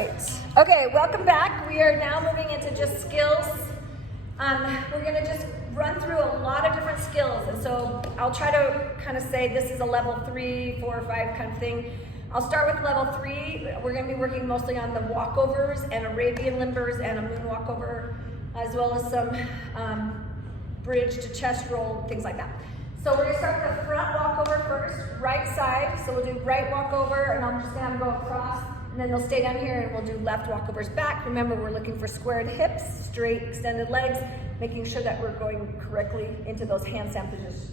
right. Okay, welcome back. We are now moving into just skills. We're gonna just run through a lot of different skills. And so I'll try to kind of say this is a level 3, 4, 5 kind of thing. I'll start with level 3. We're gonna be working mostly on the walkovers and Arabian limbers and a moon walkover, as well as some bridge to chest roll, things like that. So we're gonna start with the front walkover first, right side. So we'll do right walkover, and I'm just gonna have them go across, and then they'll stay down here, and we'll do left walkovers back. Remember, we're looking for squared hips, straight extended legs, making sure that we're going correctly into those handstand positions.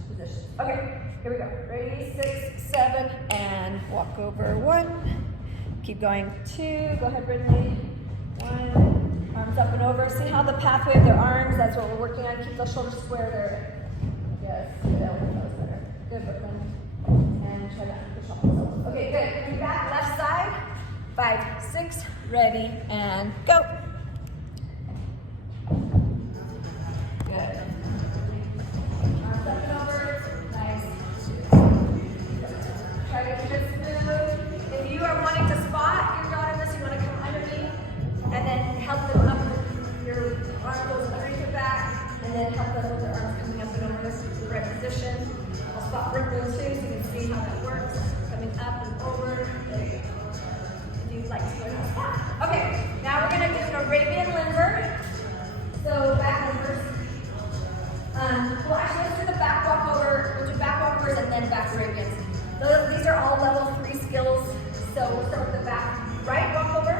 Okay, here we go. Ready, 6, 7, and walk over 1. Keep going, 2. Go ahead, Brindley. 1. Arms up and over. See how the pathway of their arms, that's what we're working on. Keep those shoulders square there. Yes, that was better. Good, Brooklyn. And try to push off those elbows. Okay, good. Bring back, left side. 5, 6, ready, and go. Good. Arms up and over. Nice. Try to keep it smooth. If you are wanting to spot your daughter this, you want to come underneath and then help them up with your arm goes underneath your back, and then help them with their arms coming up and over to the right position. I'll spot Brooklyn too, so you can see how that works. Coming up and over. There you go. If you'd like to go down. Okay, now we're going to do an Arabian limber. So back limbers. Well, actually, let's do the back walkover. We'll do back walkovers and then back Arabians. These are all level 3 skills. So we'll start with the back right walkover.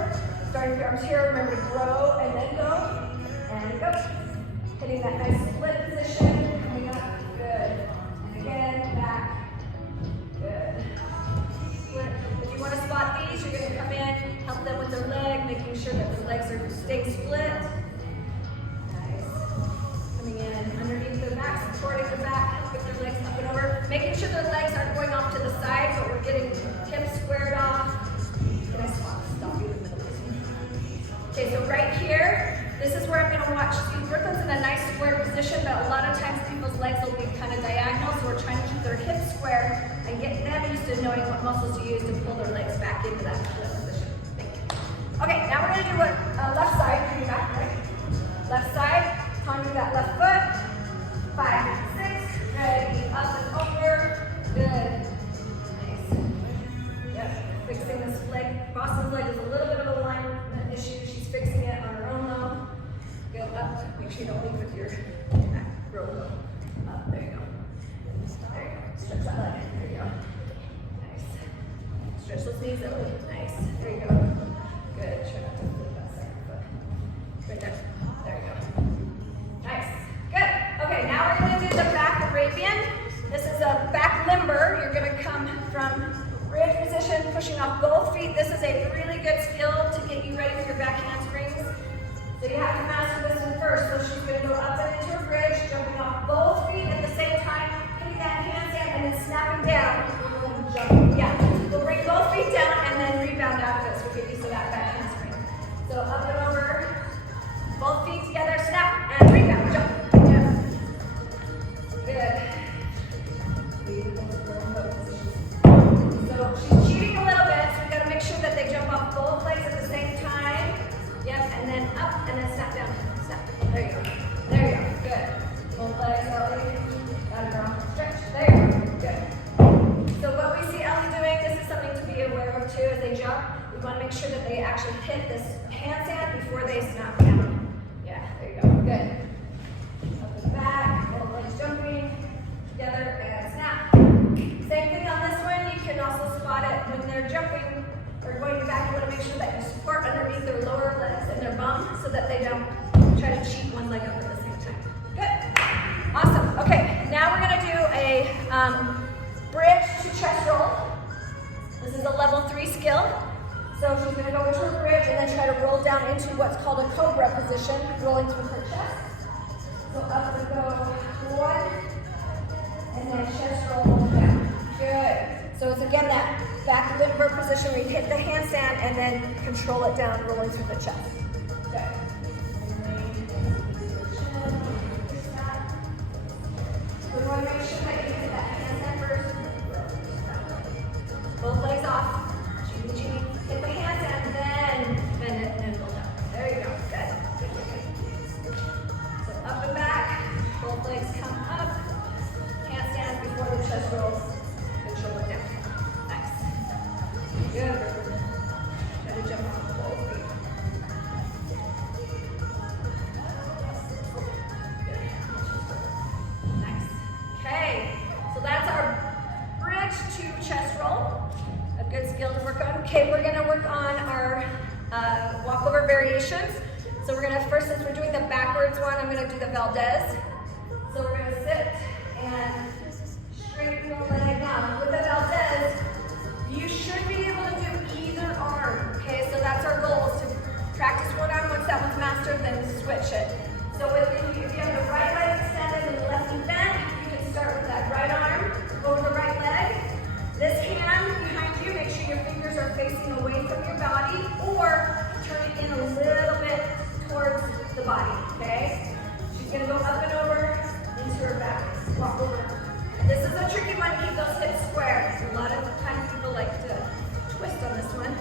Starting with your arms here. Remember to grow and then go. And go. Hitting that nice split position. Coming up. Good. And again, back. Good. Split. If you want to spot these, you're going to come in, help them with their leg, making sure that the legs are staying split. Nice. Coming in underneath their back, supporting the back, help get their legs up and over. Making sure their legs aren't going off to the side, but we're getting hips squared off. Can I stop you in the middle of this one? Okay, so right here, this is where I'm going to watch. See, Brooklyn's in a nice square position, but a lot of times people's legs will be kind of diagonal, so we're trying to keep their hips square and get them used to knowing what muscles to use to pull their legs back into that split position. Thank you. Okay, now we're going to do what left side. Bring it back, right? Left side, taunting that left foot. 5, 6, ready, up and over. Good. Nice. Yep, fixing this leg. Boston's leg is a little bit of a alignment issue. She's fixing it on her own though. Go up. Make sure you don't leave with your back. Roll up. There you go. There you go. Stretch that leg. There you go. Nice. Stretch those knees out. Nice. There you go. Good. Try not to flip that second foot. Right there. There you go. Nice. Good. Okay, now we're going to do the back Arabian. This is a back limber. You're going to come from bridge position, pushing off both feet. This is a really good skill to get you ready for your back handsprings. So you have to master this one first. So she's going to go up and into a bridge, jumping off both feet at the same time, hitting that handstand, and then snapping down. Jump. Yeah. We'll bring both feet down and then rebound out of it. So we'll get used to that back handspring. So up and over, both feet together, snap, and rebound. Jump. Yeah. Good. So she's cheating a little bit, so we got to make sure that they jump off both legs at the same time. Yep, and then up, and then snap down. Snap. There you go. There you go. Good. Both legs, Ellie. Got it, girl. Stretch. There you go. Good. So what we see Ellie doing, this is something to be aware of too as they jump. We want to make sure that they actually hit this handstand before they snap down. Yeah, there you go. Good. Up and back, both legs jumping together, and snap. Same thing on this one. You can also spot it when they're jumping or going back. You want to make sure that you support underneath their lower legs and their bum so that they don't try to cheat one leg up at the same time. Good. Awesome. Okay, now we're going to do a bridge to chest roll. This is a level 3 skill. So she's going to go into a bridge and then try to roll down into what's called a cobra position, rolling through her chest. So up we go. 1, and then chest roll down. Good. So it's again that back limber position where you hit the handstand and then control it down, rolling through the chest. Good. We want to make sure that you hit that handstand first. Both legs off. Hit the handstand, then walkover variations. So we're gonna first, since we're doing the backwards one, I'm gonna do the Valdez. So we're gonna sit and straighten the leg down. With the Valdez, you should be able to do either arm, okay? So that's our goal, is to practice one arm. Once that one's mastered, then switch it. So if you have the right leg extended and the left knee bent, you can start with that right arm over the right leg. This hand behind you, make sure your fingers are facing away from your body, or turn it in a little bit towards the body, okay? She's gonna go up and over into her back, walk over. This is a tricky one to keep those hips square. A lot of times people like to twist on this one.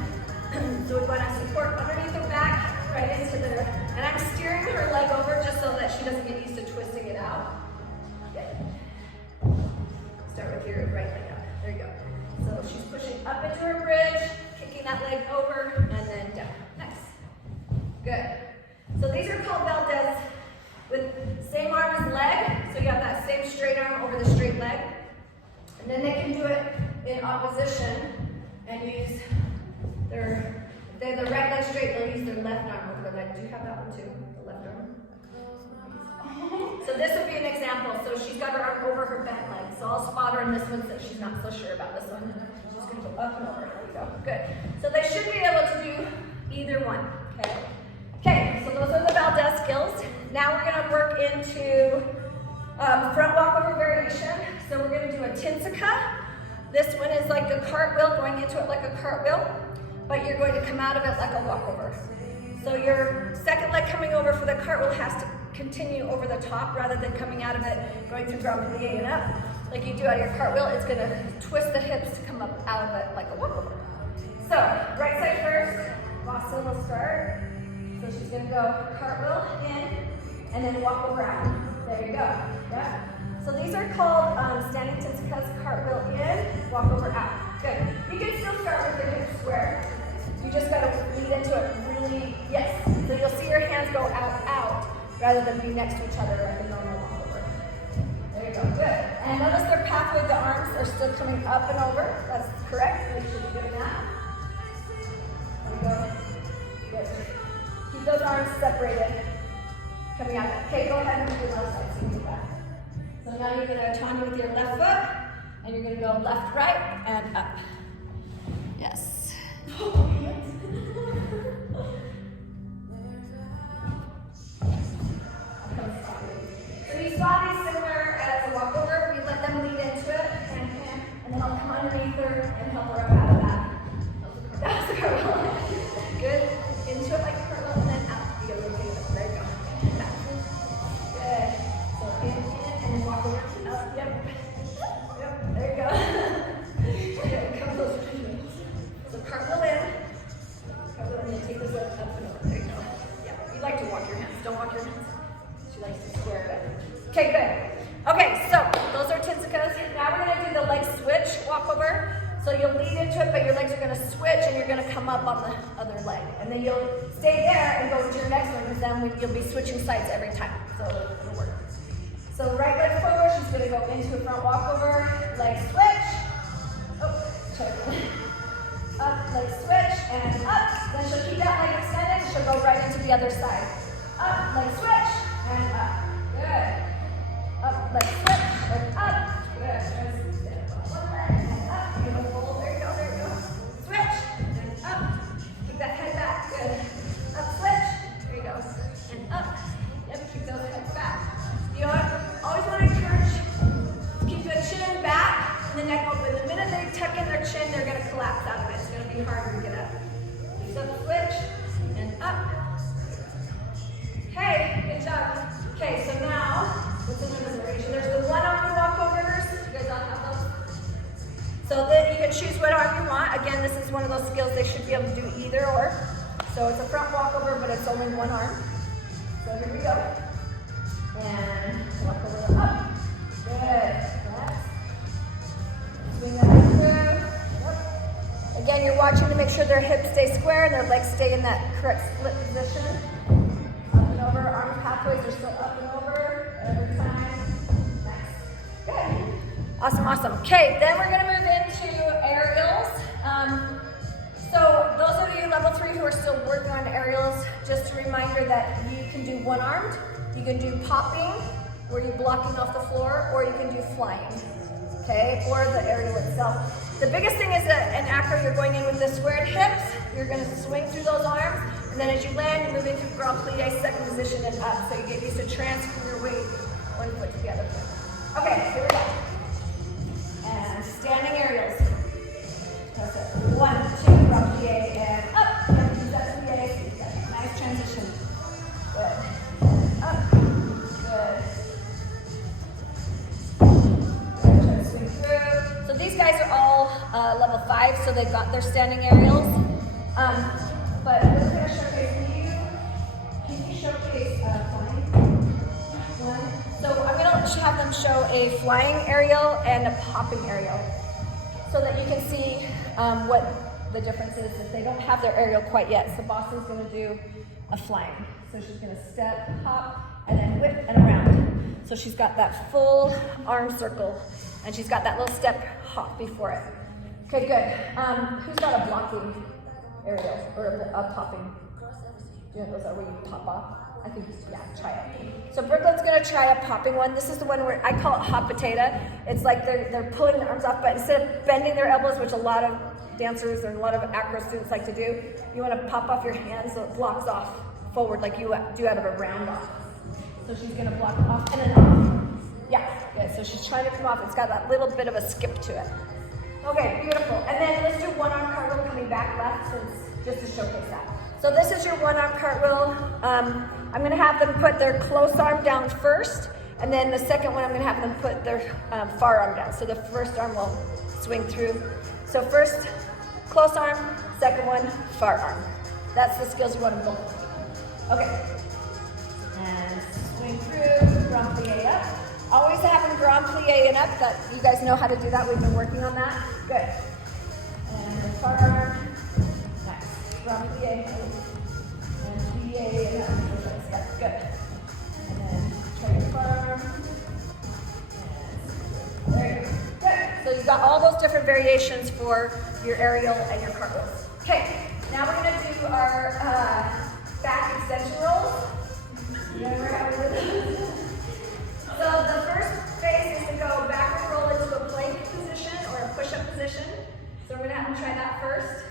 So we wanna support underneath her back, right into there. And I'm steering her leg over just so that she doesn't get used to twisting it out. Good. Start with your right leg up. There you go. So she's pushing up into her bridge, kicking that leg over, and then down. Nice. Good. So these are called Valdez with same arm as leg. So you have that same straight arm over the straight leg. And then they can do it in opposition and use the right leg straight, they'll use their left arm over their leg. Do you have that one too? The left arm? So this would be an example. So she's got her arm over her bent leg. So I'll spot her in this one that she's not so sure about this one. She's just gonna go up and over. There we go. Good. So they should be able to do either one. Okay. Okay, so those are the Valdez skills. Now we're gonna work into front walkover variation. So we're gonna do a Tinsica. This one is like a cartwheel, going into it like a cartwheel, but you're going to come out of it like a walkover. So your second leg coming over for the cartwheel has to continue over the top rather than coming out of it, going through ground plie and up. Like you do out of your cartwheel, it's gonna twist the hips to come up out of it like a walkover. So, right side first, Boston will start. So she's gonna go cartwheel in, and then walk over out. There you go. Yeah. So these are called standing Tinsicas, cartwheel in, walk over out. Good. You can still start with your hips square. You just gotta lead into it really, yes. So you'll see your hands go out, rather than be next to each other like a normal walkover. There you go, good. And notice their pathway, the arms are still coming up and over. That's correct, make sure you're doing that. There we go. Good. Keep those arms separated, coming out. Okay, go ahead and do the left side, so you do that. So now you're gonna taunt with your left foot, and you're gonna go left, right, and up. Yes. So you saw these similar as a walkover. We let them lead into it, and then I'll come underneath her and help her up out of that. That was a cartwheel. Good. Into it like a cartwheel, and then out. You go, there you go. Back. Good. So in, and then walk over, up, yep. Yep, there you go. Yeah, come closer to me. So cartwheel in, and then take this leg up and over. There you go. Yeah, you like to walk your hands. Don't walk your hands. She likes to square it. Okay, good. Okay, so those are Tinsicas. Now we're gonna do the leg switch walkover. So you'll lead into it, but your legs are gonna switch and you're gonna come up on the other leg. And then you'll stay there and go into your next one, because then you'll be switching sides every time. So it'll work. So right leg forward, she's gonna go into a front walkover, leg switch. Oh, check. Up, leg switch, and up. Then she'll keep that leg extended. She'll go right into the other side. Up, leg switch, and up. Good. Up, leg switch, and up. Good. One leg, and up. Beautiful. There you go, there you go. Switch, and up. Keep that head back. Good. Up, switch. There you go. And up. Yep, keep those heads back. You know what? Always want to encourage to keep the chin back and the neck open. The minute they tuck in their chin, they're going to collapse out of it. It's going to be harder to get up. So switch, and up. Okay, good job. Okay, so now, what's another variation? There's the one-arm walkovers. You guys all have those? So that you can choose what arm you want. Again, this is one of those skills they should be able to do either or. So it's a front walkover, but it's only one arm. So here we go. And walk over up. Good. Swing that through. Yep. Again, you're watching to make sure their hips stay square and their legs stay in that correct split position. Over, arm pathways are still up and over every time. Nice. Good. Awesome, awesome. Okay, then we're gonna move into aerials. So those of you level 3 who are still working reminder that you can do one-armed, you can do popping, where you're blocking off the floor, or you can do flying, okay, or the aerial itself. The biggest thing is that in acro, you're going in with the squared hips, you're gonna swing through those arms, and then as you land, you're moving through grand plie, second position, and up, so you get used to transferring your weight one foot to the other foot. Okay, here we go. And standing aerials. That's it. 1, 2, grand plie, and up. And that's plie. Nice transition. Good. Up. Good. Try to swing through. So these guys are all level 5, so they've got their standing aerials. But we're going to showcase you. Can you showcase flying? One. So I'm going to have them show a flying aerial and a popping aerial, so that you can see what the difference is if they don't have their aerial quite yet. So Boston's going to do a flying. So she's going to step, hop, and then whip and around. So she's got that full arm circle, and she's got that little step hop before it. Okay, good. Who's got a blocking aerial or a popping? You know, those are where you pop off. I think, yeah, try it. So Brooklyn's gonna try a popping one. This is the one where I call it hot potato. It's like they're pulling the arms off, but instead of bending their elbows, which a lot of dancers and a lot of acro students like to do, you wanna pop off your hands so it blocks off forward like you do out of a round off. So she's gonna block off and then off. Yeah, good. So she's trying to come off. It's got that little bit of a skip to it. Okay, beautiful. And then let's do one arm cartwheel coming back left, just to showcase that. So this is your one arm cartwheel. I'm gonna have them put their close arm down first, and then the second one I'm gonna have them put their far arm down. So the first arm will swing through. So first, close arm, second one, far arm. That's the skills you want to both. Okay. And swing through, grand plie up. Always have them grand plie and up. That you guys know how to do that. We've been working on that. Good. And the far arm. Nice. Grand plie. And plie and up. Good. And then try your far arm. And there you go. Good. So you've got all those different variations for your aerial and your cartwheels. Okay. Now we're going to do our back extension rolls. Remember how we did this? So the first phase is to go backward roll into a plank position or a push-up position. So we're going to have them try that first.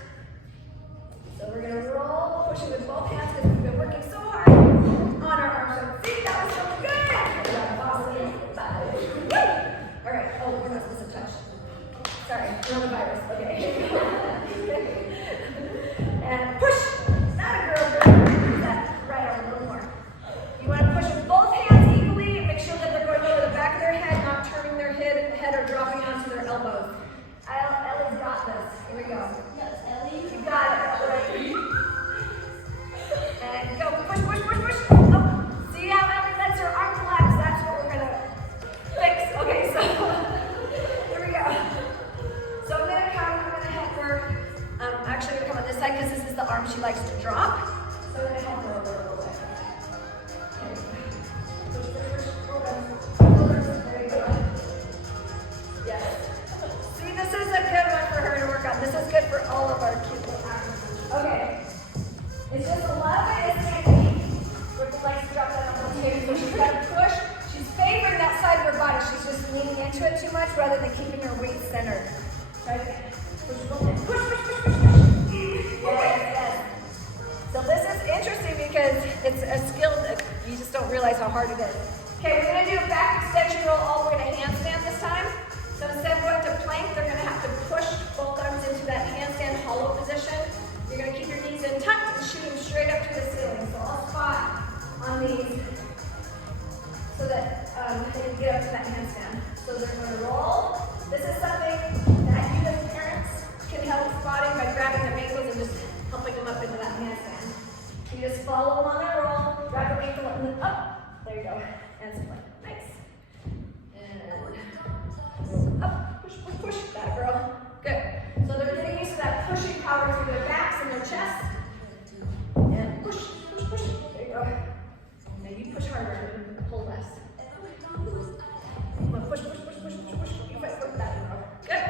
So we're going to roll, pushing with both hands because we've been working so hard on our arms. So see, that was so good. All right. Oh, we're not supposed to touch. Sorry, coronavirus. Okay. And push. Not a girl. Put that right arm a little more. You want to push with both hands equally and make sure that they're going over the back of their head, not turning their head or dropping onto their elbows. Ellie's got this. Here we go. Yes, Ellie. You got it. Right. And go. Push, push, push, push. Oh, see how Ellie lets her arm collapse? That's what we're going to fix. Okay, so here we go. So I'm going to have her, actually I'm going to come on this side because this is the arm she likes to drop. So I'm going to help her over a little bit. There you go. Yes. See, this is a good one for her to work on. This is good for all of our kids. Okay. It's just a lot of it is technique. Brooke likes to drop that on the table. So she's got to push. She's favoring that side of her body. She's just leaning into it too much rather than keeping her weight centered. Try it again. Push, push, push, push, push, push. Yes, yes. So this is interesting because it's a skill that you just don't realize how hard it is. Okay, we're going to do a back extension roll all the way to handstand this time. So instead of going to plank, they're going to have to push both arms into that handstand hollow position. You're going to keep your knees in tucked and shoot them straight up to the ceiling. So I'll spot on these so that they can get up to that handstand. So they're going to roll. This is something that you as parents can help spotting by grabbing their ankles and just helping them up into that handstand. You just follow along and roll, grab your ankle and then up. There you go. And split. Nice. And up. Push, push, push. That girl. Good. So they're getting used to that pushing power through their backs and their chest. And push, push, push. There you go. And you push harder and pull less. Push, push, push, push, push, push. You fight for that. Good.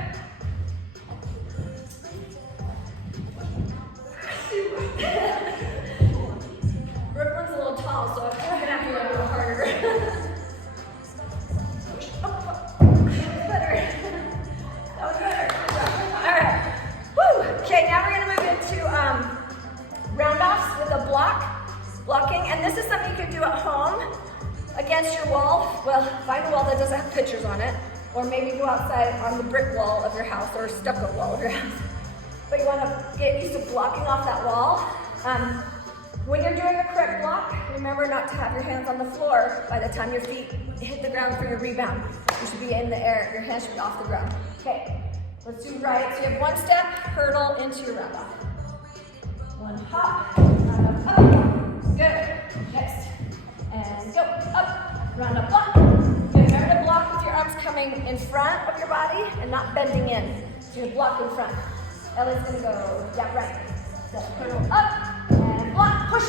Brooklyn's the blocking, and this is something you can do at home against your wall. Well, find a wall that doesn't have pictures on it, or maybe go outside on the brick wall of your house or stucco wall of your house. But you want to get used to blocking off that wall. When you're doing the correct block, remember not to have your hands on the floor by the time your feet hit the ground for your rebound. You should be in the air. Your hands should be off the ground. Okay, let's do right. So you have one step, hurdle into your round off. One hop, round up, up. Good. Next. And go up, round up, block. Good. Remember to block with your arms coming in front of your body and not bending in. So you block in front. Ellie's gonna go, yeah, right. So hurdle up. And block, push.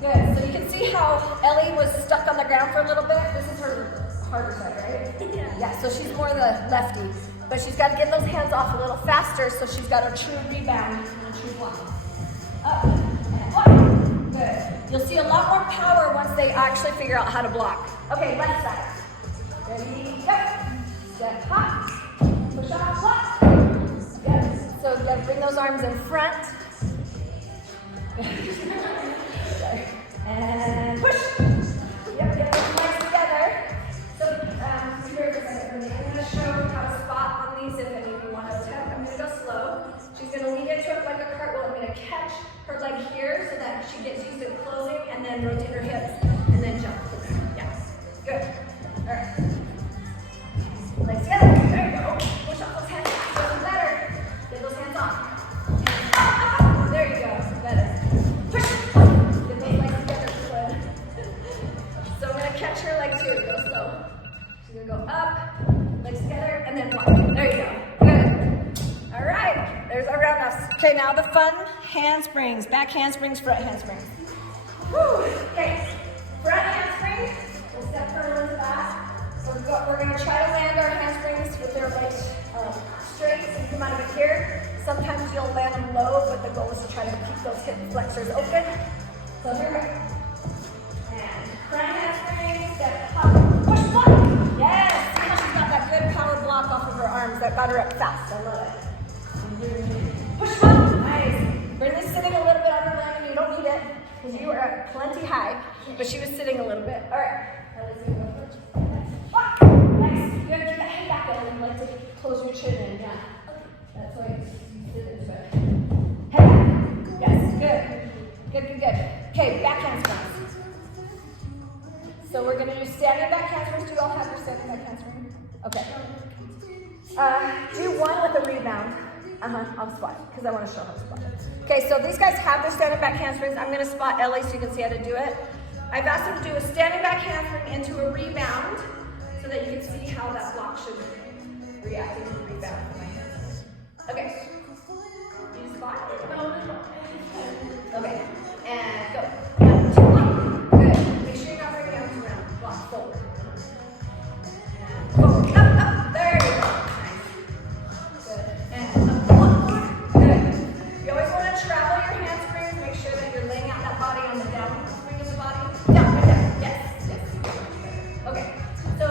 Good. So you can see how Ellie was stuck on the ground for a little bit. This is her harder side, right? Yeah, so she's more the lefty. But she's got to get those hands off a little faster so she's got her true rebound and true block. Up and block. Good. You'll see a lot more power once they actually figure out how to block. Okay, left side. Ready, go. Step, hop. Push off, block. Good. So you got to bring those arms in front. And push. Yep, get those legs together. So, be very for a second. I'm going to show you how to spot on these if any of you want to attempt. I'm going to go slow. She's going to lean into it like a cartwheel. I'm going to catch her leg here so that she gets used to closing and then rotate her hips and then jump from there. Yeah, good. All right. Legs together. There you go. Push off those hands. Doing better. Get those hands off. There you go. Better. Push. Get those legs together. So I'm going to catch her leg too. Go slow. She's going to go up, legs together, and then block. There you go. Good. All right. There's our roundhouse. Okay, now the fun handsprings. Back handsprings, front handsprings. Woo. Okay. Front handspring. We'll step her into that. We're going to try to land our handsprings with their legs straight so you come out of it here. Sometimes you'll land them low, but the goal is to try to keep those hip flexors open. So here we go. And front handspring, step, hop, push, block. Yes! See how she got that good power block off of her arms that got her up fast. I love it. Push, block. Nice. Brindley's sitting a little bit on her leg, and you don't need it because you are plenty high, but she was sitting a little bit. All right. Block. Nice. Good. Keep that head back in. You like to close your chin in. Yeah. That's why you sit into it. Head back. Yes. Good. Good, good, good. Okay, back handsprings. So we're going to do standing back handsprings. Do you all have your standing back handspring? Okay. Do one with a rebound. I'll spot because I want to show how to spot. Okay, so these guys have their standing back handsprings. I'm going to spot Ellie so you can see how to do it. I've asked them to do a standing back handspring into a rebound so that you can see how that block should react into the rebound from my hands. Okay. Do you spot? Okay. And go. 1, 2, block. Good. Make sure you're not bringing arms around. Block forward. And forward. Up, up. There you go. Nice. Good. And up, block. Good. You always want to travel your handsprings. Make sure that you're laying out that body on the down swing of the body. Down, right down. Yes. Yes. Okay. So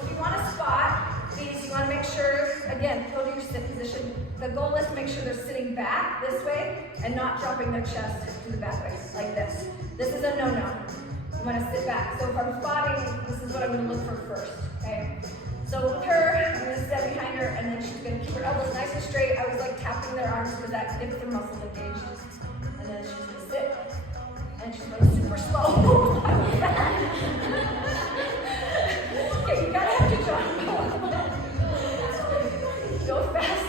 if you want to spot these, you want to make sure, again, go to your sit position. The goal is to make sure they're sitting back this way and not dropping their chest to the back way, like this. This is a no-no. You want to sit back. So if I'm spotting, this is what I'm going to look for first, okay? So with her, I'm going to sit behind her, and then she's going to keep her elbows nice and straight. I was like tapping their arms because that gets their muscles engaged. And then she's going to sit, and she's going super slow. Okay, you got to have to jump. Go fast.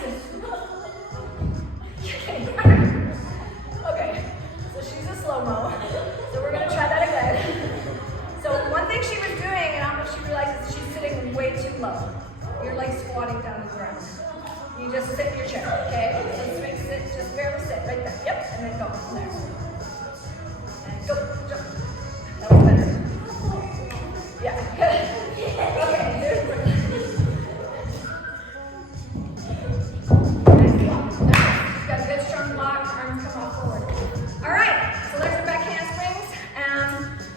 Okay, so she's a slow-mo. So we're going to try that again. So one thing she was doing, and I don't know if she realizes, she's sitting way too low. You're like squatting down to the ground. You just sit in your chair, okay? So swing, sit, just barely sit right there. Yep, and then go from there. And go, jump. That was better. Yeah, good. Okay, there's got a good strong block, arms come off forward. All right, so there's the back handsprings.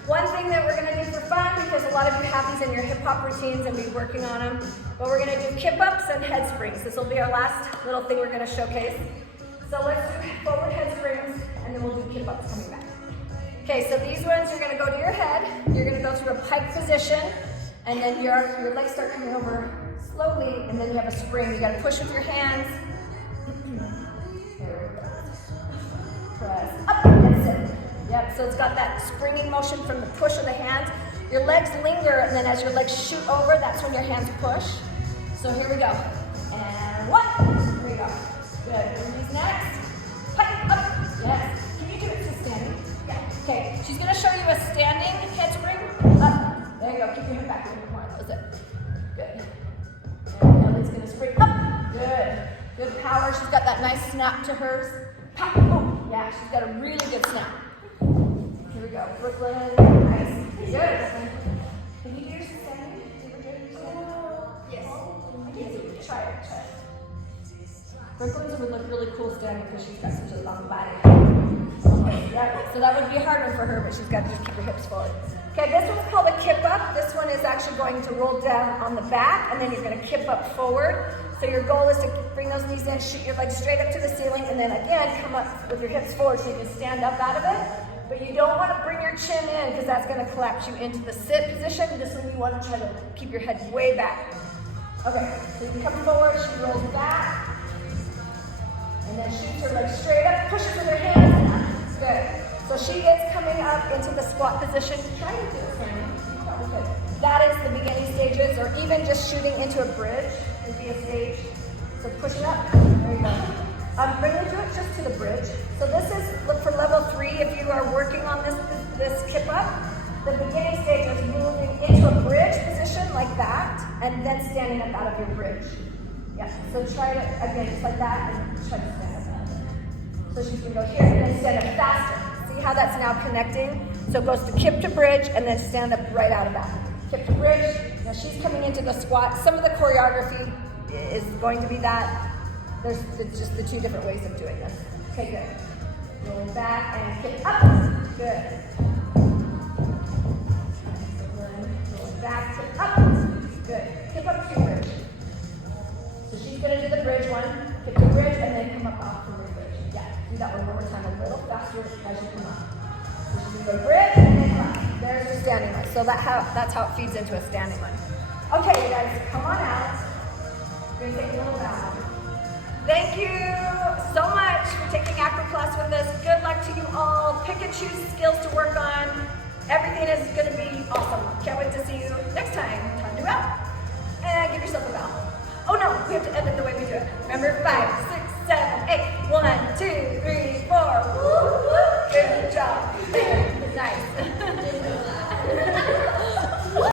One thing that we're going to do for fun, because a lot of you have these in your hip-hop routines and be working on them, but we're going to do Kip-Ups and head springs. This will be our last little thing we're going to showcase. So let's do forward head springs, and then we'll do Kip-Ups coming back. Okay, so these ones, you're gonna go to your head, you're gonna go through a pike position, and then your legs start coming over slowly, and then you have a spring. You gotta push with your hands. Press up, that's it. Yep, so it's got that springing motion from the push of the hands. Your legs linger, and then as your legs shoot over, that's when your hands push. So here we go. And one, here we go. Good, knees next. Pike up, yes. Can you do it to standing? Yeah. Okay, she's gonna show you a standing head spring. Up, there you go, keep your head back a little bit more, that was it. Good. And Ellie's gonna spring up, good. Good power, she's got that nice snap to hers. Pop, oh, yeah, she's got a really good snap. Here we go, Brooklyn, nice, good. Can you do your standing? Yes. Try it. Brooklyn's would look really cool standing because she's got such a long body. Yeah, so that would be a hard one for her, but she's got to just keep her hips forward. Okay, this one's called a Kip-Up. This one is actually going to roll down on the back, and then you're going to kip up forward. So your goal is to bring those knees in, shoot your legs straight up to the ceiling, and then again, come up with your hips forward so you can stand up out of it. But you don't want to bring your chin in because that's going to collapse you into the sit position. This one you want to try to keep your head way back. Okay, so you come forward, she rolls back, and then shoots her legs straight up, pushes with her hands. Good. So she is coming up into the squat position. Try to do it, Sandy. That is the beginning stages, or even just shooting into a bridge would be a stage. So push it up. There you go. Bring it to it just to the bridge. So this is, look for level 3 if you are working on this Kip-Up. The beginning stage is moving into a bridge position like that, and then standing up out of your bridge. Yeah, so try it again, just like that, and try to stand up out of it. So she's gonna go here, and then stand up faster. See how that's now connecting? So it goes to kip to bridge, and then stand up right out of that. Kip to bridge, now she's coming into the squat. Some of the choreography is going to be that. There's just the 2 different ways of doing this. Okay, good. Rolling back and kip up. Good. Rolling back, kip up. Good. Kip up to bridge. So she's going to do the bridge one. Kip to bridge and then come up off from the bridge. Yeah, do that one more time a little faster as you come up. So she's going to go bridge and then come up. There's your standing one. So that's how it feeds into a standing one. Okay, you guys, come on out. We're going to take a little bow. Thank you so much for taking Acro class with us. Good luck to you all. Pick and choose skills to work on. Everything is going to be awesome. Can't wait to see you next time. Time to bow. And give yourself a bow. Oh no, we have to end it the way we do it. Remember, 5, 6, 7, 8. 1, 2,